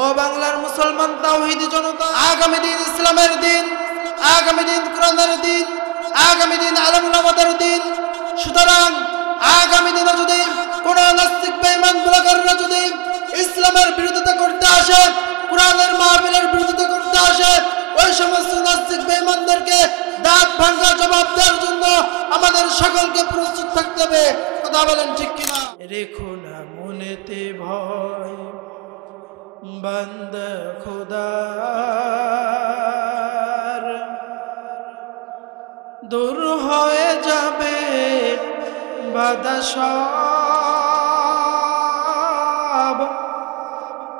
ও বাংলার মুসলমান তাওহীদি জনতা, আগামী দিন ইসলামের দিন, আগামী দিন কোরআনের দিন, আগামী দিন আলেম ওলামাদের দিন। সুতরাং আগামী দিনে যদি কোন নাস্তিক বেঈমান ব্লগাররা যদি ইসলামের বিরোধিতা করতে আসে, কোরআনের মাহফিলের বিরোধিতা করতে আসে, ওই সমস্ত নাস্তিক বেঈমানদেরকে দাঁত ভাঙা জবাব দেওয়ার জন্য আমাদের সকলকে প্রস্তুত থাকতে হবে। কথা বলেন ঠিক কিনা? রেখো না মনেতে ভয় বান্দা খোদার, দূর হয়ে যাবে বাধা সব,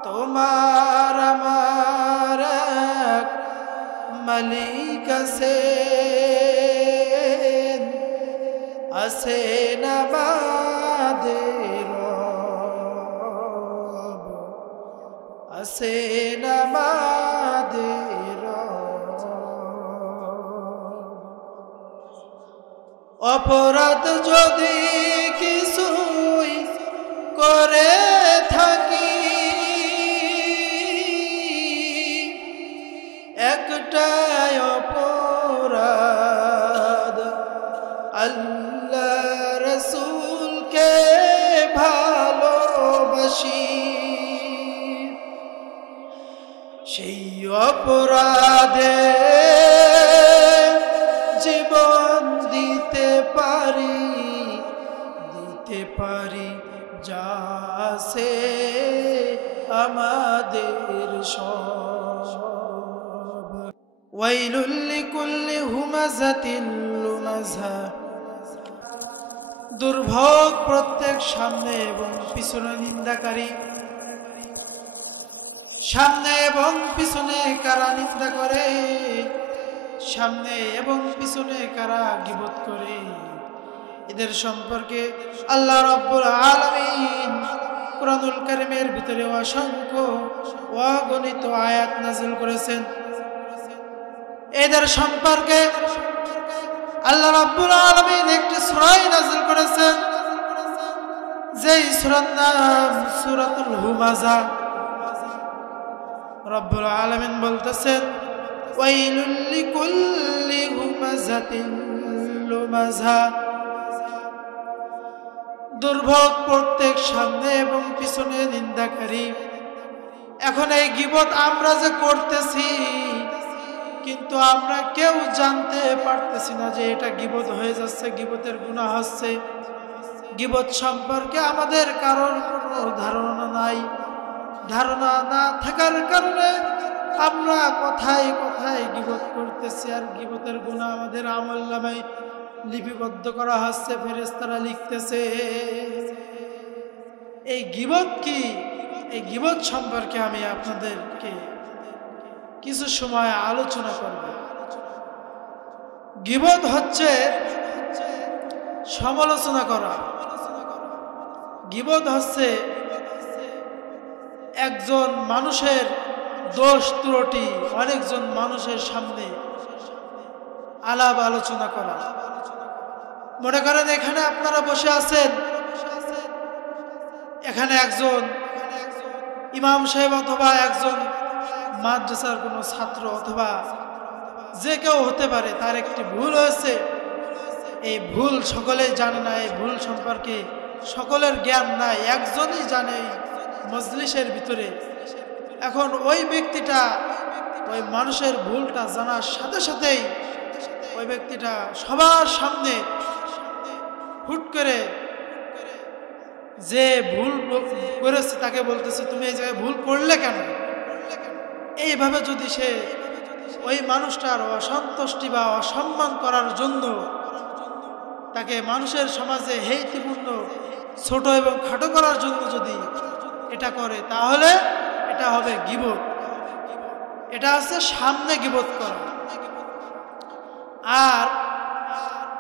তোমার আমার এক মালিক আছেন আমাদের রব, আছেন আমাদের রব। অপরাধ যদি কিছুই করে থাকি, একটাই অপরাধ, আল্লাহ রাসূলকে ভালোবাসি। সেই অপরাধে জীবন দিতে পারি যা আছে আমাদের সব। ওয়াইলুল লিকুল্লি হুমাযাতিন লুমাযা, দুর্ভোগ প্রত্যেক সামনে এবং পিছনে নিন্দাকারী। সামনে এবং পিছনে কারা নিন্দা করে, সামনে এবং পিছনে কারা গীবত করে, এদের সম্পর্কে আল্লাহ রাব্বুল আলামিন কুরআনুল কারীমের ভিতরে অসংখ্য অগণিত আয়াত নাযিল করেছেন। এদের সম্পর্কে আল্লাহ রাব্বুল আলামিন একটি সূরা নাযিল করেছেন, যেই সূরার নাম সূরাতুল হুমাযা। রব্বুল আলামিন বলতেছেন, ওয়াইলুল লিকুল্লি হুমাযাতিন লুমাযা, দুর্ভোগ প্রত্যেক সামনে এবং পিছনে নিন্দাকারী। এখন এই গীবত আমরা যে করতেছি, কিন্তু আমরা কেউ জানতে পারতেছি না যে এটা গীবত হয়ে যাচ্ছে, গীবতের গুনাহ হচ্ছে। গীবত সম্পর্কে আমাদের কারোর কোনো ধারণা নাই। ধারণা না থাকার কারণে আমরা কথায় কথায় গীবত করতেছি, আর গীবতের গুনাহ আমাদের আমলনামায় লিপিবদ্ধ করা হচ্ছে, ফেরেশতারা লিখতেছে। এই গীবত কি? এই গীবত সম্পর্কে আমি আপনাদেরকে কিছু সময় আলোচনা করব। গীবত হচ্ছে সমালোচনা করা। গীবত হচ্ছে একজন মানুষের দোষ ত্রুটি অনেকজন মানুষের সামনে আলাপ আলোচনা করা। মনে করেন এখানে আপনারা বসে আছেন, এখানে একজন ইমাম সাহেব অথবা একজন মাদ্রাসার কোনো ছাত্র অথবা যে কেউ হতে পারে, তার একটি ভুল হয়েছে। এই ভুল সকলেই জানে না, এই ভুল সম্পর্কে সকলের জ্ঞান নাই, একজনই জানে মজলিসের ভিতরে। এখন ওই ব্যক্তিটা ওই মানুষের ভুলটা জানার সাথে সাথেই ওই ব্যক্তিটা সবার সামনে হুট করে যে ভুল করেছে তাকে বলতেছে, তুমি এই জায়গায় ভুল করলে কেন? এইভাবে যদি সে ওই মানুষটার অসন্তুষ্টি বা অসম্মান করার জন্য তাকে মানুষের সমাজে হেয়তিপূর্ণ ছোট এবং খাটো করার জন্য যদি এটা করে, তাহলে এটা হবে গীবত। এটা হচ্ছে সামনে গীবত করা। আর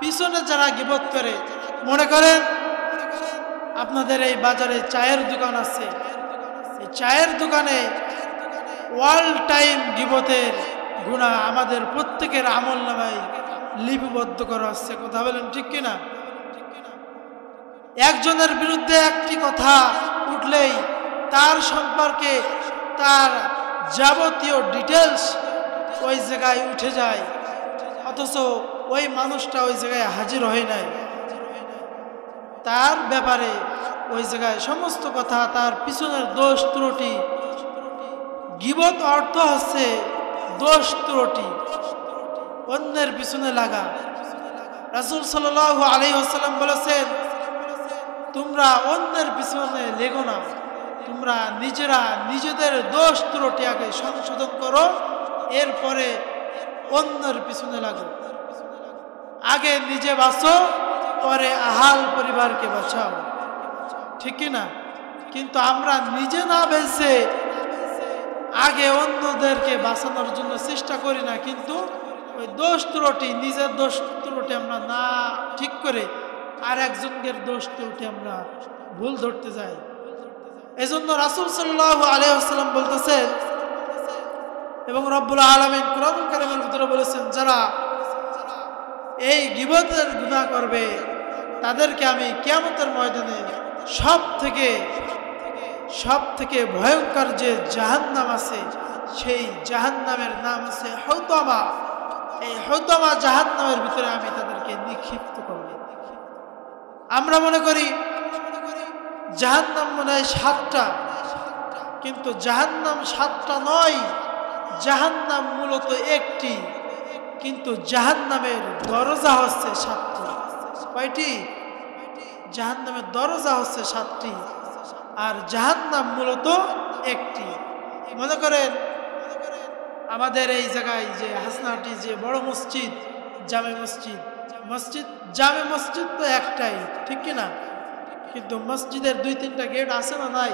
পিছনে যারা গীবত করে, মনে করেন আপনাদের এই বাজারে চায়ের দোকান আছে, এই চায়ের দোকানে অল টাইম গীবতের গুনাহ আমাদের প্রত্যেকের আমলনামায় লিপিবদ্ধ করা হচ্ছে। কথা বলেন ঠিক কিনা? একজনের বিরুদ্ধে একটি কথা উঠলেই তার সম্পর্কে তার যাবতীয় ডিটেলস ওই জায়গায় উঠে যায়, অথচ ওই মানুষটা ওই জায়গায় হাজির হয় নাই। তার ব্যাপারে ওই জায়গায় সমস্ত কথা, তার পিছনের দোষ ত্রুটি। গীবত অর্থ হচ্ছে দোষ ত্রুটি, অন্যের পিছনে লাগা। রাসূল সাল্লাল্লাহু আলাইহি ওয়াসাল্লাম বলেছেন, তোমরা অন্যের পিছনে লেগো না, তোমরা নিজেরা নিজেদের দোষ ত্রুটি আগে সংশোধন করো, এরপরে অন্যের পিছনে লাগো। আগে নিজে বাঁচো, পরে আহাল পরিবারকে বাঁচাও, ঠিক কি না? কিন্তু আমরা নিজে না বেঁচে আগে অন্যদেরকে বাঁচানোর জন্য চেষ্টা করি না, কিন্তু ওই দোষ ত্রুটি, নিজের দোষ ত্রুটি আমরা না ঠিক করে আর একজনের দোষ ত্রুটি আমরা ভুল ধরতে যাই। এজন্য রাসূল সাল্লাল্লাহু আলাইহি ওয়াসাল্লাম বলতেছেন, এবং রব্বুল আলামিন কোরআনুল কারীমের ভিতরে বলেছেন, যারা এই গীবতের গুনাহ করবে তাদেরকে আমি কিয়ামতের ময়দানে সব থেকে ভয়ঙ্কর যে জাহান্নাম আছে, সেই জাহান্নামের নাম আছে হুতামা। এই হুতামা জাহান্নামের ভিতরে আমি তাদেরকে নিক্ষিপ্ত করব। আমরা মনে করি জাহান্নাম মনে হয় 7টা, কিন্তু জাহান্নাম 7টা নয়, জাহান্নাম মূলত একটি, কিন্তু জাহান্নামের দরজা হচ্ছে 7টি। কয়টি? জাহান্নামের দরজা হচ্ছে 7টি, আর জাহান্নাম মূলত একটি। মনে করেন আমাদের এই জায়গায় যে হাসনাহাটি যে বড় মসজিদ, জামে মসজিদ জামে মসজিদ তো একটাই, ঠিক কি না? কিন্তু মসজিদের 2-3টা গেট আছে না? নাই,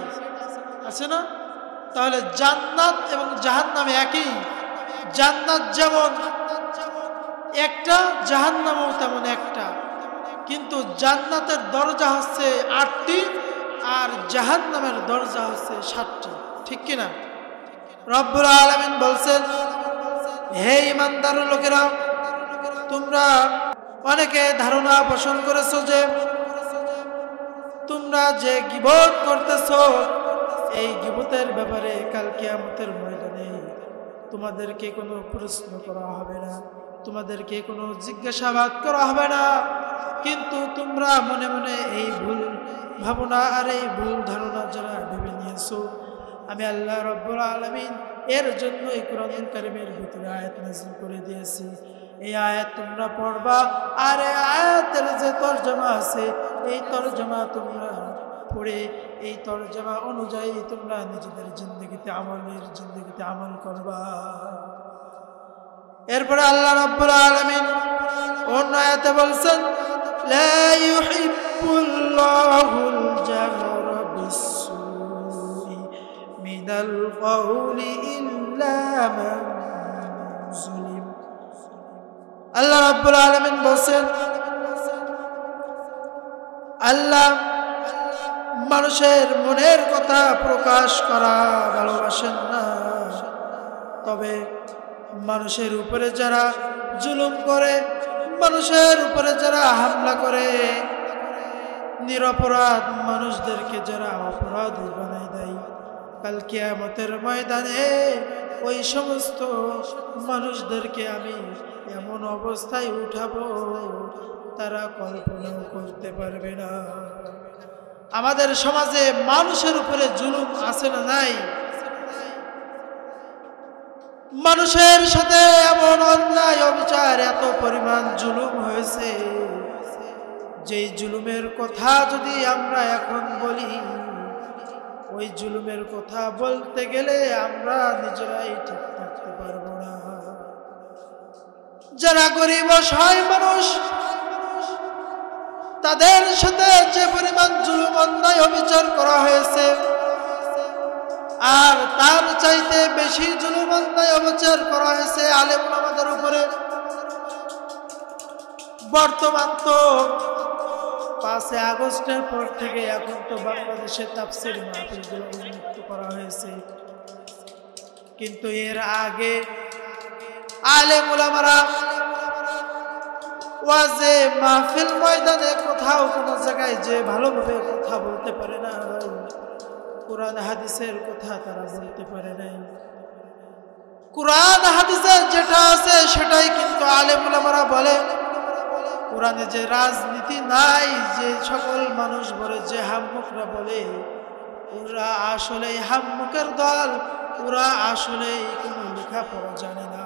আছে না? তাহলে জান্নাত এবং জাহান্নাম একই। জান্নাত যেমন একটা, জাহান্নামও তেমন একটা, কিন্তু জান্নাতের দরজা হচ্ছে 8টি আর জাহান্নামের দরজা হচ্ছে 7টি, ঠিক কি না? রব্বুল আলামিন বলছেন, হে ঈমানদার লোকেরা, তোমরা অনেকে ধারণা পোষণ করেছো যে তোমরা যে গীবত করতেছো, এই গীবতের ব্যাপারে কাল কিয়ামতের ময়দানে তোমাদেরকে কোনো প্রশ্ন করা হবে না, তোমাদেরকে কোনো জিজ্ঞাসাবাদ করা হবে না। কিন্তু তোমরা মনে মনে এই ভুল ভাবনা আর এই ভুল ধারণা যারা ভেবে নিয়েছো, আমি আল্লাহ রাব্বুল আলামিন এর জন্য এই কোরআনুল কারীমের ভিতরে আয়াত নাযিল করে দিয়েছি। এই আয়াত তোমরা পড়বা, আর এই আয়াতের যে তরজমা আছে, এই তরজমা তোমরা পড়ে এই তরজমা অনুযায়ী তোমরা নিজেদের জিন্দেগিতে আমল করবা। এরপরে আল্লাহ রাব্বুল আলামিন অন্য আয়াতে বলছেন, লা ইউহিব্বুল্লাহুল জাহরা বিস-সুই মিনাল কওলি ইল্লা মান যুলিম। আল্লাহ রাব্বুল আলামিন বলেন, আল্লাহ মানুষের মনের কথা প্রকাশ করা ভালোবাসেন না, তবে মানুষের উপরে যারা জুলুম করে, মানুষের উপরে যারা হামলা করে, নিরপরাধ মানুষদেরকে যারা অপরাধী বানায় দেয়, কাল কিয়ামতের ময়দানে ওই সমস্ত মানুষদেরকে আমি এমন অবস্থায় উঠাবো তারা কল্পনাও করতে পারবে না। আমাদের সমাজে মানুষের উপরে জুলুম আছে না? নাই। মানুষের সাথে এমন অন্যায় অবিচার, এত পরিমাণ জুলুম হয়েছে, যেই জুলুমের কথা যদি আমরা এখন বলি, ওই জুলুমের কথা বলতে গেলে আমরা নিজেরাই ঠিক থাকতে পারবো না। যারা গরিব অসহায় মানুষ, তাদের সাথে যে পরিমাণ জুলুম অন্যায় অবিচার করা হয়েছে, আর তার চাইতে বেশি জুলুম অন্যায় অবিচার করা হয়েছে আলেম ওলামাদের উপরে। বর্তমান তো 5 আগস্টের পর থেকে এখন তো বাংলাদেশে তাফসীর মাহফিলগুলো উন্মুক্ত করা হয়েছে, কিন্তু এর আগে আলেম ওলামারা ওয়াজে মাহফিল ময়দানে কোথাও কোনো জায়গায় যে ভালোভাবে কথা বলতে পারে না, কোরআন হাদিসের কথা তারা বলতে পারে নাই। কোরআন হাদিসে যেটা আছে সেটাই কিন্তু আলেম ওলামারা বলে। কোরআনে যে রাজনীতি নাই, যে সকল মানুষ বলে, যে হাম্মুকরা বলে, ওরা আসলে হাম্মুকের দল, ওরা আসলে কোনো লেখাপড়া জানে না।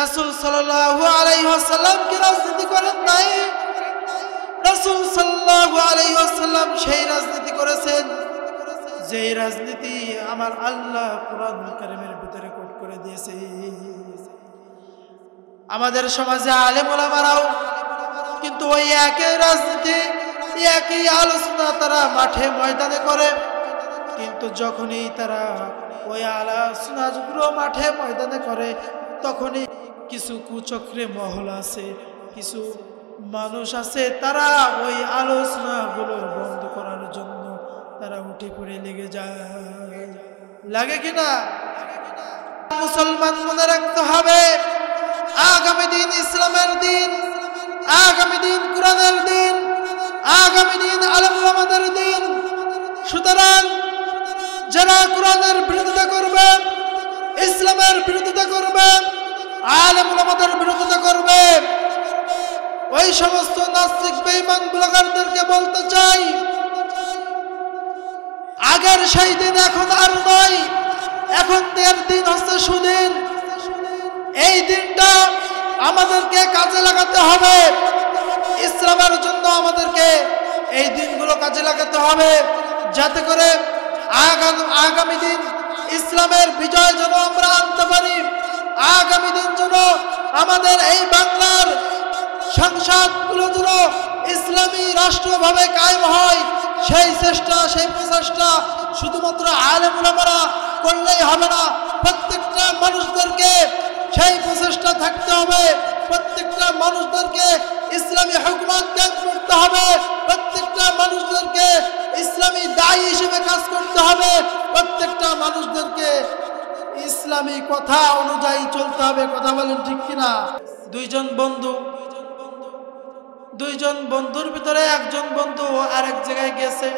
রাসূল সাল্লাল্লাহু আলাইহি ওয়াসাল্লাম কি রাজনীতি করেন নাই? রাসূল সাল্লাল্লাহু আলাইহি ওয়াসাল্লাম সেই রাজনীতি করেছেন যেই রাজনীতি আমার আল্লাহ কোরআনুল কারীমের ভিতরে কোট করে দিয়েছে। আমাদের সমাজে আলেম ওলামারাও কিন্তু ওই একই রাজনীতি, একই আলোচনা তারা মাঠে ময়দানে করে, কিন্তু যখনই তারা ওই আলোচনাগুলো মাঠে ময়দানে করে তখনই কিছু কুচক্রে মহল আছে, কিছু মানুষ আছে, তারা ওই আলোচনাগুলো বন্ধ করার জন্য তারা উঠে পড়ে লেগে যায়। লাগে কিনা? মুসলমান মনে রাখতে হবে আগামী দিন ইসলামের দিন, আগামী দিন কোরআনের দিন, আগামী দিন আলেম ওলামাদের দিন। সুতরাং যারা কোরআনের বিরোধিতা করবে, ইসলামের বিরোধিতা করবে, আলেম ওলামাদের বিরোধিতা করবে, ওই সমস্ত নাস্তিক বেঈমান ব্লগারদেরকে বলতে চাই, আগের সেই দিন এখন আর নয়, এখন এর দিন হচ্ছে সুদিন। এই দিনটা আমাদেরকে কাজে লাগাতে হবে, ইসলামের জন্য আমাদেরকে এই দিনগুলো কাজে লাগাতে হবে, যাতে করে আগামী দিন ইসলামের বিজয় যেন আমরা আনতে পারি। আগামী দিন যেন আমাদের এই বাংলার সংসদগুলো যেন ইসলামী রাষ্ট্রভাবে কায়েম হয়, সেই চেষ্টা, সেই প্রচেষ্টা শুধুমাত্র আলেম ওলামারা করলেই হবে না। প্রত্যেকটা মানুষদেরকে সেই প্রচেষ্টা থাকতে হবে, প্রত্যেকটা মানুষদেরকে ইসলামী হুকুমত কায়েম করতে হবে, প্রত্যেকটা মানুষদেরকে ইসলামী দায়ী হিসেবে কাজ করতে হবে, প্রত্যেকটা মানুষদেরকে ইসলামী কথা অনুযায়ী চলতে হবে। কথা বলেন ঠিক কিনা? দুইজন বন্ধুর ভিতরে একজন বন্ধু আরেক জায়গায় গেছে,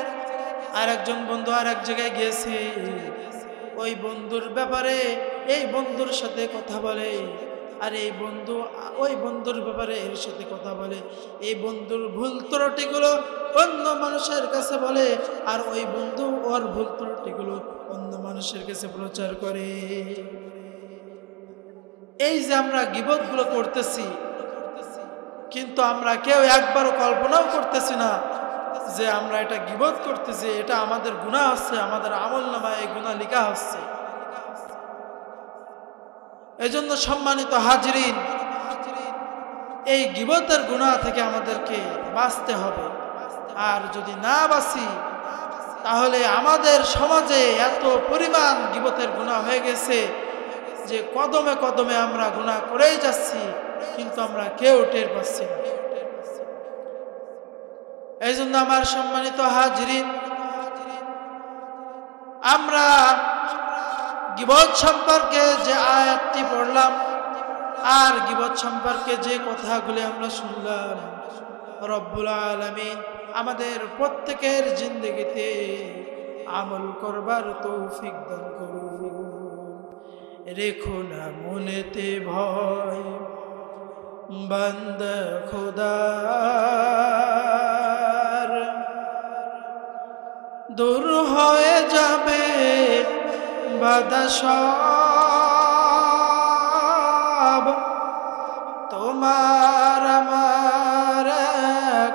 আরেকজন বন্ধু আরেক জায়গায় গেছে। ওই বন্ধুর ব্যাপারে এই বন্ধুর সাথে কথা বলে, আর এই বন্ধু ওই বন্ধুর ব্যাপারে এর সাথে কথা বলে। এই বন্ধুর ভুল ত্রুটিগুলো অন্য মানুষের কাছে বলে, আর ওই বন্ধু ওর ভুল ত্রুটিগুলো অন্য মানুষের কাছে প্রচার করে। এই যে আমরা গীবতগুলো করতেছি, কিন্তু আমরা কেউ একবারও কল্পনাও করতেছি না যে আমরা এটা গীবত করতেছি, এটা আমাদের গুনাহ হচ্ছে, আমাদের আমলনামায় এই গুনাহ লেখা হচ্ছে। এজন্য সম্মানিত হাজরিন, এই গীবতের গুনাহ থেকে আমাদেরকে বাঁচতে হবে। আর যদি না বাঁচি তাহলে আমাদের সমাজে এত পরিমাণ গীবতের গুনাহ হয়ে গেছে যে কদমে কদমে আমরা গুনাহ করেই যাচ্ছি, কিন্তু আমরা কেউ টের পাচ্ছি না। এই জন্য আমার সম্মানিত হাজরিন, আমরা গীবত সম্পর্কে যে আয়াতটি পড়লাম আর গীবত সম্পর্কে যে কথাগুলি আমরা শুনলাম, রব্বুল আলামিন আমাদের প্রত্যেকের জিন্দেগিতে আমল করবার তৌফিক দান করুন। রেখো না মনেতে ভয়, বান্দা খোদার, দূর হয়ে যাবে বাধা সব, তোমার আমার এক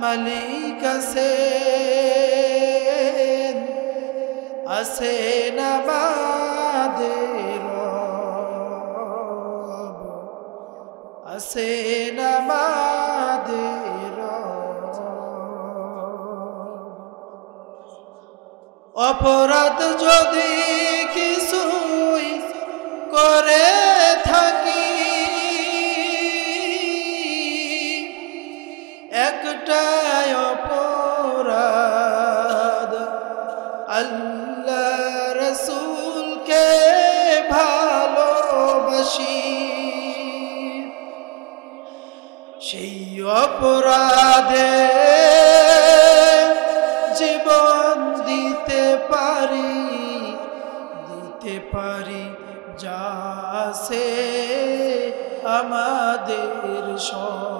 মালিক আছেন, আছেন আমাদের রব, আছেন আমাদের রব। অপরাধ যদি কিছুই করে থাকি, একটাই অপরাধ, আল্লাহ রসুলকে ভালোবাসি। সেই অপরাধে জীবন দিতে পারি যা আছে আমাদের সব।